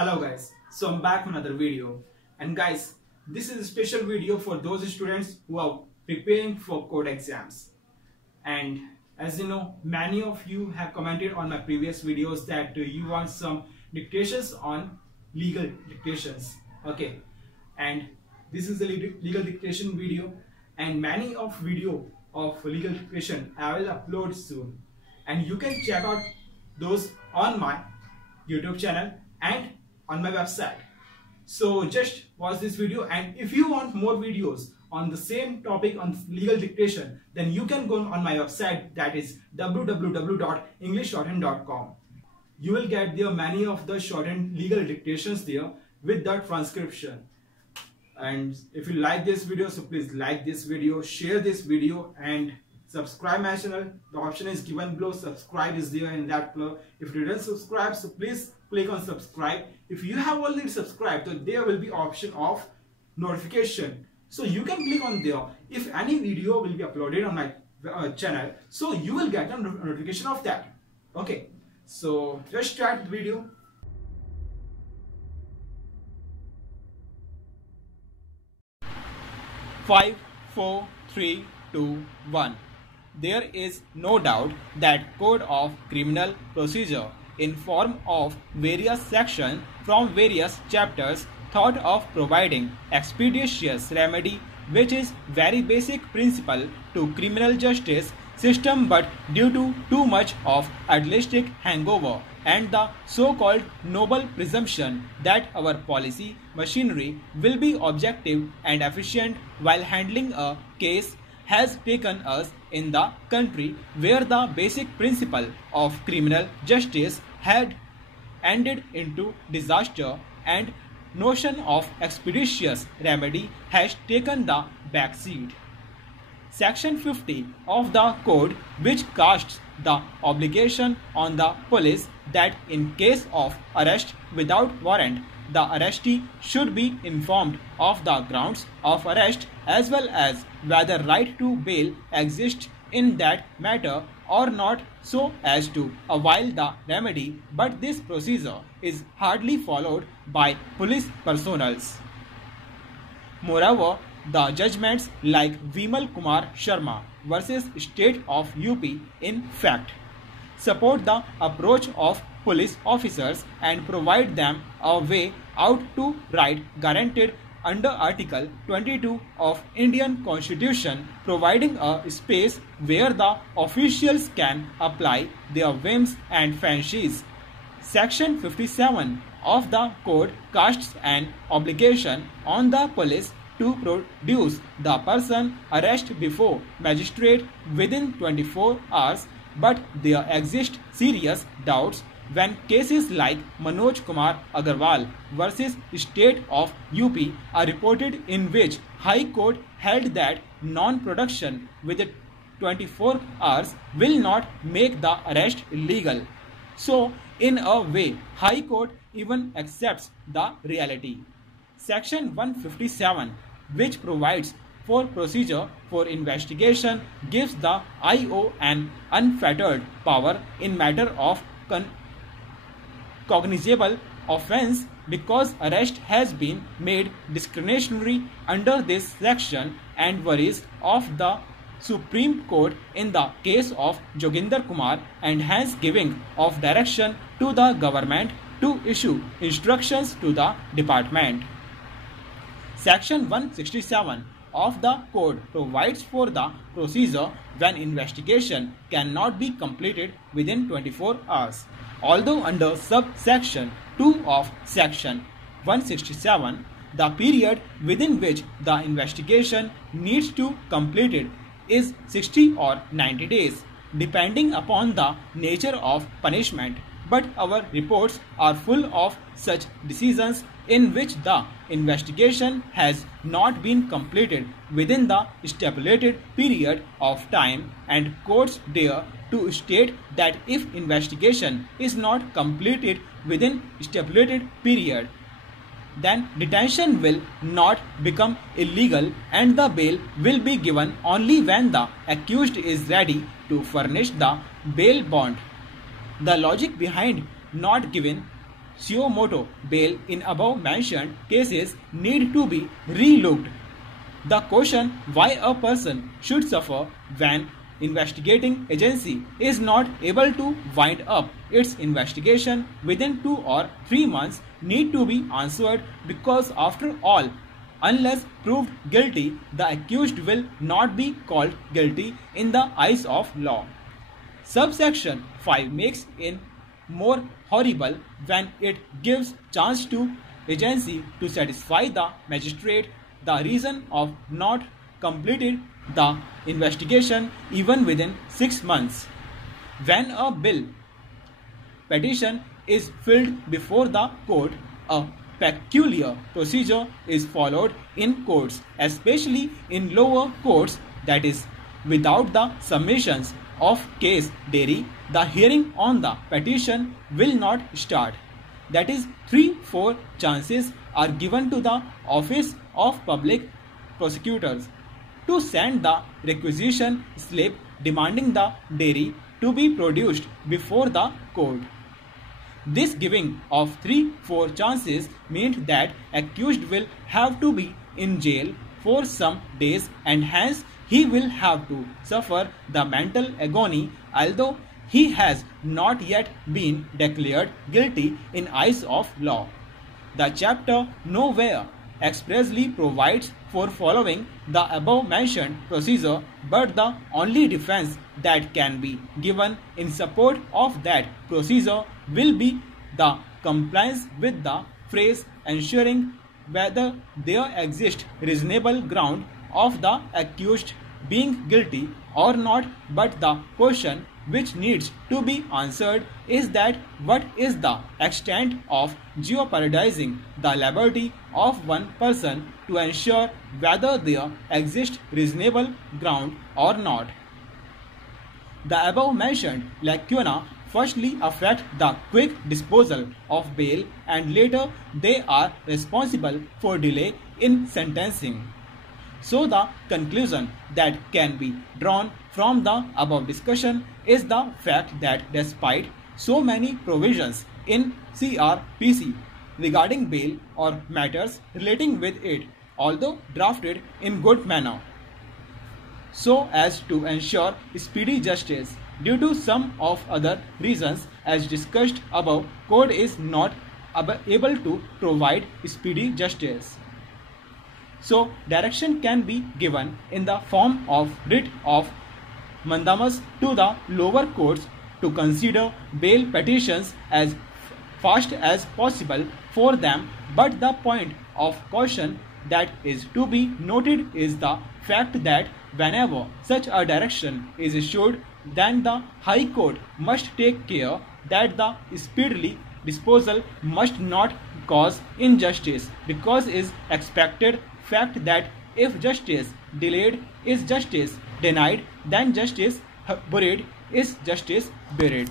Hello guys, so I'm back with another video, and guys, this is a special video for those students who are preparing for court exams. And as you know, many of you have commented on my previous videos that you want some dictations on legal dictations. Okay, and this is the legal dictation video, and many of video of legal dictation I will upload soon, and you can check out those on my YouTube channel and on my website. So just watch this video, and if you want more videos on the same topic on legal dictation, then you can go on my website, that is www.englishshorthand.com. You will get there many of the shorthand legal dictations there with that transcription. And if you like this video, so please like this video, share this video, and subscribe my channel. The option is given below. Subscribe is there in that below. If you didn't subscribe, so please click on subscribe. If you have already subscribed, so there will be option of notification, so you can click on there. If any video will be uploaded on my channel, so you will get a notification of that. Okay, so let's start the video. Five, four, three, two, one. There is no doubt that Code of Criminal Procedure in form of various sections from various chapters thought of providing expeditious remedy, which is very basic principle to criminal justice system, but due to too much of idealistic hangover and the so-called noble presumption that our policy machinery will be objective and efficient while handling a case, has taken us in the country where the basic principle of criminal justice had ended into disaster, and notion of expeditious remedy has taken the backseat. Section 50 of the Code, which casts the obligation on the police that in case of arrest without warrant, the arrestee should be informed of the grounds of arrest as well as whether right to bail exists in that matter or not, so as to avail the remedy, but this procedure is hardly followed by police personnels. Moreover, the judgments like Vimal Kumar Sharma versus State of UP in fact support the approach of police officers and provide them a way out to right guaranteed under Article 22 of Indian Constitution, providing a space where the officials can apply their whims and fancies. Section 57 of the Code casts an obligation on the police to produce the person arrested before magistrate within 24 hours, but there exist serious doubts when cases like Manoj Kumar Agarwal versus State of UP are reported, in which High Court held that non-production within 24 hours will not make the arrest illegal. So, in a way, High Court even accepts the reality. Section 157, which provides for procedure for investigation, gives the IO an unfettered power in matter of cognizable offense because arrest has been made discretionary under this section, and worries of the Supreme Court in the case of Joginder Kumar, and hence giving of direction to the government to issue instructions to the department. Section 167 of the Code provides for the procedure when investigation cannot be completed within 24 hours. Although under subsection 2 of section 167, the period within which the investigation needs to completed is 60 or 90 days, depending upon the nature of punishment, but our reports are full of such decisions in which the investigation has not been completed within the stipulated period of time, and courts dare to state that if investigation is not completed within stipulated period, then detention will not become illegal and the bail will be given only when the accused is ready to furnish the bail bond. The logic behind not giving suo motu bail in above mentioned cases need to be re-looked. The question why a person should suffer when investigating agency is not able to wind up its investigation within 2 or 3 months need to be answered, because after all, unless proved guilty, the accused will not be called guilty in the eyes of law. Subsection 5 makes it more horrible when it gives chance to agency to satisfy the magistrate the reason of not completed the investigation even within 6 months. When a bill petition is filed before the court, a peculiar procedure is followed in courts, especially in lower courts, that is, without the submissions of case diary, the hearing on the petition will not start. That is, 3-4 chances are given to the Office of Public Prosecutors to send the requisition slip demanding the diary to be produced before the court. This giving of 3-4 chances means that accused will have to be in jail for some days, and hence he will have to suffer the mental agony although he has not yet been declared guilty in eyes of law. The chapter nowhere expressly provides for following the above mentioned procedure, but the only defense that can be given in support of that procedure will be the compliance with the phrase ensuring whether there exists reasonable ground of the accused being guilty or not. But the question which needs to be answered is that what is the extent of jeopardizing the liberty of one person to ensure whether there exists reasonable ground or not. The above mentioned lacuna firstly affect the quick disposal of bail, and later they are responsible for delay in sentencing. So the conclusion that can be drawn from the above discussion is the fact that despite so many provisions in CRPC regarding bail or matters relating with it, although drafted in good manner so as to ensure speedy justice, due to some of other reasons as discussed above, code is not able to provide speedy justice. So direction can be given in the form of writ of mandamus to the lower courts to consider bail petitions as fast as possible for them, but the point of caution that is to be noted is the fact that whenever such a direction is issued, then the High Court must take care that the speedily disposal must not cause injustice, because is expected fact that if justice delayed is justice denied, then justice buried is justice buried.